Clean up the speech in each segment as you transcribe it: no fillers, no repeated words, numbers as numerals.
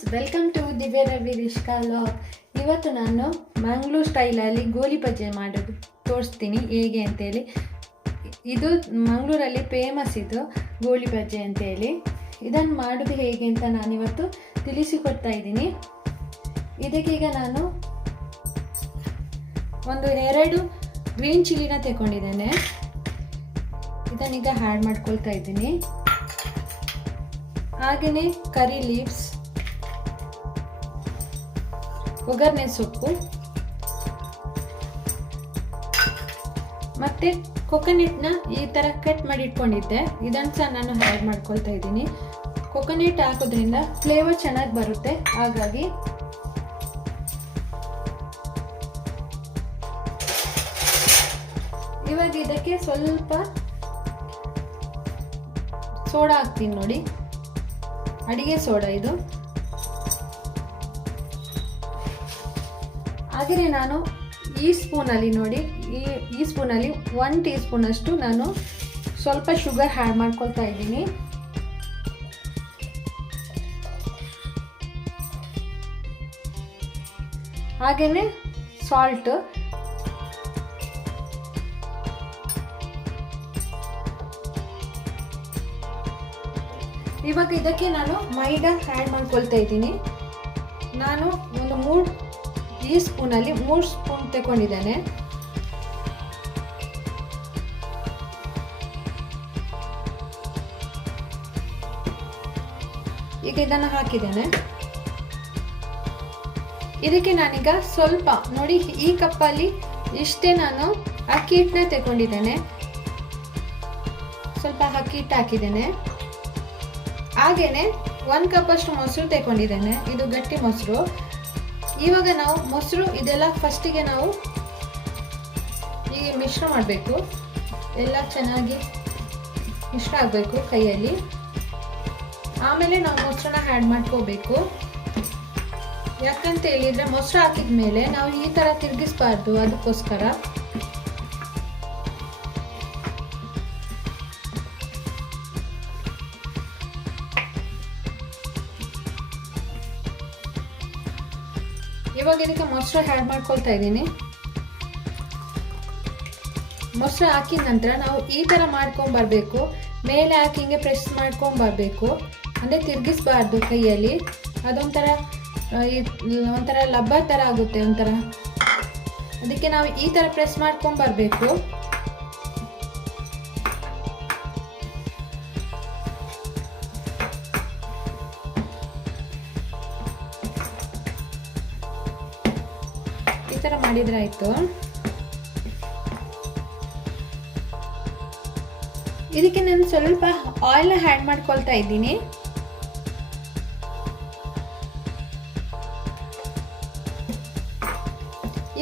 Friends, welcome to ದಿವ್ಯ Ravi ರಿಷ್ಕಾ log. ಇವತ್ತು ನಾನು ಮಂಗಳೂರು ಸ್ಟೈಲಲ್ಲಿ ಗೋಲಿ ಬಜ್ಜಿ ಮಾಡೋದು ತೋರಿಸ್ತೀನಿ ಹೇಗೆ ಅಂತೇಳಿ. ಇದು ಮಂಗಳೂರಲ್ಲಿ ಫೇಮಸ್ ಇದು ಗೋಲಿ ಬಜ್ಜಿ ಅಂತೇಳಿ. ಇದನ್ನು ಮಾಡೋದು ಹೇಗೆ ಅಂತ ನಾನಿವತ್ತು ತಿಳಿಸಿಕೊಡ್ತಾ ಇದ್ದೀನಿ. ಇದಕ್ಕೀಗ ನಾನು ಒಂದು 2 ಗ್ರೀನ್ ಚಿಲ್ಲಿನ ತಗೊಂಡಿದ್ದೇನೆ. ಇದನ್ನೀಗ ಆ್ಯಡ್ ಮಾಡ್ಕೊಳ್ತಾ ಇದ್ದೀನಿ. ಹಾಗೆಯೇ ಕರಿ ಲೀವ್ಸ್, ಒಗ್ಗರಣೆ ಸೊಪ್ಪು ಮತ್ತು ಕೊಕೊನೆಟ್ನ ಈ ಥರ ಕಟ್ ಮಾಡಿ ಇಟ್ಕೊಂಡಿದ್ದೆ. ಇದನ್ನು ಸಹ ನಾನು ಆ್ಯಡ್ ಮಾಡ್ಕೊಳ್ತಾ ಇದ್ದೀನಿ. ಕೊಕೊನೆಟ್ ಹಾಕೋದ್ರಿಂದ ಫ್ಲೇವರ್ ಚೆನ್ನಾಗಿ ಬರುತ್ತೆ. ಹಾಗಾಗಿ ಇವಾಗ ಇದಕ್ಕೆ ಸ್ವಲ್ಪ ಸೋಡಾ ಹಾಕ್ತೀನಿ ನೋಡಿ, ಅಡಿಗೆ ಸೋಡಾ ಇದು. ಹಾಗೆಯೇ ನಾನು ಈ ಸ್ಪೂನಲ್ಲಿ ನೋಡಿ, ಈ ಸ್ಪೂನಲ್ಲಿ 1 ಟೀ ಸ್ಪೂನ್ ಅಷ್ಟು ನಾನು ಸ್ವಲ್ಪ ಶುಗರ್ ಆ್ಯಡ್ ಮಾಡ್ಕೊಳ್ತಾ ಇದ್ದೀನಿ. ಹಾಗೆಯೇ ಸಾಲ್ಟ್, ಇವಾಗ ಇದಕ್ಕೆ ನಾನು ಮೈದಾ ಆ್ಯಡ್ ಮಾಡ್ಕೊಳ್ತಾ ಇದ್ದೀನಿ. ನಾನು ಒಂದು ಈ ಸ್ಪೂನಲ್ಲಿ 3 ಸ್ಪೂನ್ ತಗೊಂಡಿದ್ದೇನೆ. ಈಗ ಇದನ್ನು ಹಾಕಿದ್ದೇನೆ. ಇದಕ್ಕೆ ನಾನೀಗ ಸ್ವಲ್ಪ ನೋಡಿ, ಈ ಕಪ್ಪಲ್ಲಿ ಇಷ್ಟೇ ನಾನು ಅಕ್ಕಿ ಹಿಟ್ಟನ್ನ ತಗೊಂಡಿದ್ದೇನೆ. ಸ್ವಲ್ಪ ಅಕ್ಕಿ ಹಿಟ್ಟು ಹಾಕಿದ್ದೇನೆ. ಹಾಗೇನೆ 1 ಕಪ್ ಅಷ್ಟು ಮೊಸರು ತಗೊಂಡಿದ್ದೇನೆ. ಇದು ಗಟ್ಟಿ ಮೊಸರು. ಇವಾಗ ನಾವು ಮೊಸರು ಇದೆಲ್ಲ ಫಸ್ಟಿಗೆ ನಾವು ಹೀಗೆ ಮಿಶ್ರ ಮಾಡಬೇಕು. ಎಲ್ಲ ಚೆನ್ನಾಗಿ ಮಿಶ್ರ ಆಗಬೇಕು ಕೈಯಲ್ಲಿ. ಆಮೇಲೆ ನಾವು ಮೊಸರನ್ನ ಆ್ಯಡ್ ಮಾಡ್ಕೋಬೇಕು. ಯಾಕಂತ ಹೇಳಿದರೆ ಮೊಸರು ಹಾಕಿದ ಮೇಲೆ ನಾವು ಈ ಥರ ತಿರುಗಿಸ್ಬಾರ್ದು, ಅದಕ್ಕೋಸ್ಕರ. ಇವಾಗ ಇದಕ್ಕೆ ಮೊಸರು ಆ್ಯಡ್ ಮಾಡ್ಕೊಳ್ತಾ ಇದ್ದೀನಿ. ಮೊಸರು ಹಾಕಿದ ನಂತರ ನಾವು ಈ ಥರ ಮಾಡ್ಕೊಂಬರ್ಬೇಕು. ಮೇಲೆ ಹಾಕಿ ಹಿಂಗೆ ಪ್ರೆಸ್ ಮಾಡ್ಕೊಂಬರ್ಬೇಕು. ಅಂದರೆ ತಿರುಗಿಸ್ಬಾರ್ದು ಕೈಯಲ್ಲಿ. ಅದೊಂಥರ ಲಬ್ಬರ್ ಥರ ಆಗುತ್ತೆ ಒಂಥರ. ಅದಕ್ಕೆ ನಾವು ಈ ಥರ ಪ್ರೆಸ್ ಮಾಡ್ಕೊಂಬರ್ಬೇಕು. ಈ ಥರ ಮಾಡಿದ್ರೆ ಆಯಿತು. ಇದಕ್ಕೆ ನಾನು ಸ್ವಲ್ಪ ಆಯಿಲ್ನ ಆ್ಯಡ್ ಮಾಡ್ಕೊಳ್ತಾ ಇದ್ದೀನಿ.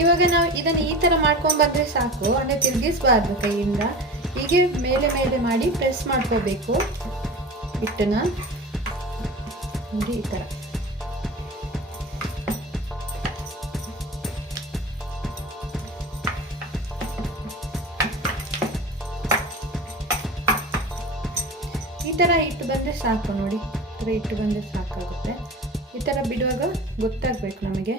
ಇವಾಗ ನಾವು ಇದನ್ನು ಈ ಥರ ಮಾಡ್ಕೊಂಡು ಬಂದರೆ ಸಾಕು. ಅಂದರೆ ತಿರುಗಿಸ್ಬಾರ್ದು ಕೈಯಿಂದ. ಹೀಗೆ ಮೇಲೆ ಮೇಲೆ ಮಾಡಿ ಪ್ರೆಸ್ ಮಾಡ್ಕೋಬೇಕು ಹಿಟ್ಟನ್ನ ನೋಡಿ, ಈ ಥರ. ಈ ಥರ ಹಿಟ್ಟು ಬಂದರೆ ಸಾಕು ನೋಡಿ. ಈ ಥರ ಹಿಟ್ಟು ಬಂದರೆ ಸಾಕಾಗುತ್ತೆ. ಈ ಥರ ಬಿಡುವಾಗ ಗೊತ್ತಾಗಬೇಕು ನಮಗೆ.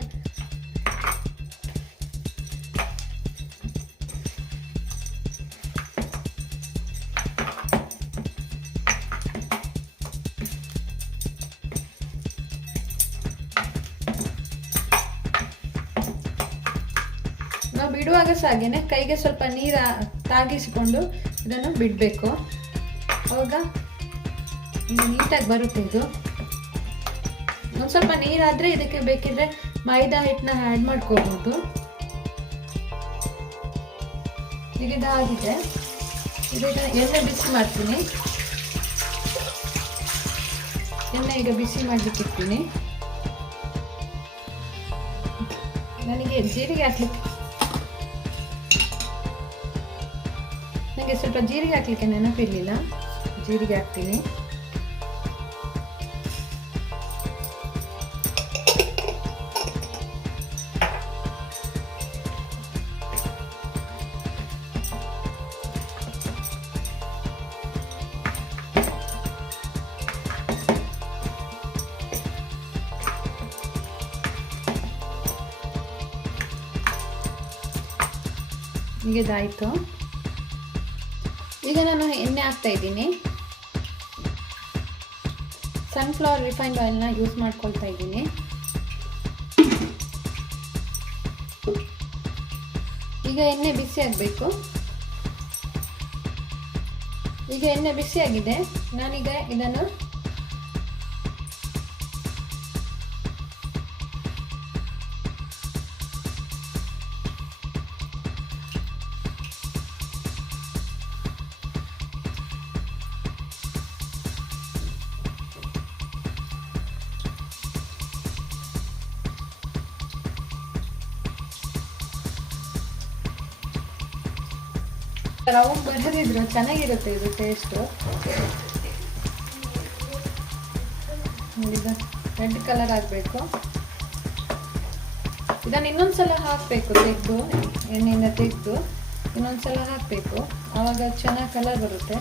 ನಾವು ಬಿಡುವಾಗ ಸಾಗೇನೆ ಕೈಗೆ ಸ್ವಲ್ಪ ನೀರು ತಾಗಿಸಿಕೊಂಡು ಇದನ್ನು ಬಿಡಬೇಕು. ಆವಾಗ ನೀಟಾಗಿ ಬರುತ್ತೆ ಇದು. ಒಂದು ಸ್ವಲ್ಪ ನೀರಾದರೆ ಇದಕ್ಕೆ ಬೇಕಿದ್ರೆ ಮೈದಾ ಹಿಟ್ಟನ್ನ ಆ್ಯಡ್ ಮಾಡ್ಕೋಬೋದು. ಈಗ ಇದಾಗಿದೆ. ಇದಕ್ಕೆ ಎಣ್ಣೆ ಬಿಸಿ ಮಾಡ್ತೀನಿ. ಎಣ್ಣೆ ಈಗ ಬಿಸಿ ಮಾಡಲಿಕ್ಕಿರ್ತೀನಿ. ನನಗೆ ಜೀರಿಗೆ ಹಾಕ್ಲಿಕ್ಕೆ ಸ್ವಲ್ಪ ಜೀರಿಗೆ ಹಾಕ್ಲಿಕ್ಕೆ ನೆನಪಿರಲಿಲ್ಲ. ಜೀರಿಗೆ ಹಾಕ್ತೀನಿ. ಈಗ ಇದಾಯಿತು. ಈಗ ನಾನು ಎಣ್ಣೆ ಹಾಕ್ತಾ ಇದ್ದೀನಿ. ಸನ್ಫ್ಲವರ್ ರಿಫೈನ್ಡ್ ಆಯಿಲ್ನ ಯೂಸ್ ಮಾಡ್ಕೊಳ್ತಾ ಇದ್ದೀನಿ. ಈಗ ಎಣ್ಣೆ ಬಿಸಿ ಆಗಬೇಕು. ಈಗ ಎಣ್ಣೆ ಬಿಸಿಯಾಗಿದೆ. ನಾನೀಗ ಇದನ್ನು ರೌಂಡ್ ಬರದಿದ್ರು ಚೆನ್ನಾಗಿರುತ್ತೆ ಇದು ಟೇಸ್ಟು. ಇದು ರೆಡ್ ಕಲರ್ ಆಗಬೇಕು. ಇದನ್ನು ಇನ್ನೊಂದ್ಸಲ ಹಾಕಬೇಕು, ತೆಗೆದು ಎಣ್ಣೆಯಿಂದ ತೆಗೆದು ಇನ್ನೊಂದ್ಸಲ ಹಾಕಬೇಕು. ಆವಾಗ ಚೆನ್ನಾಗಿ ಕಲರ್ ಬರುತ್ತೆ.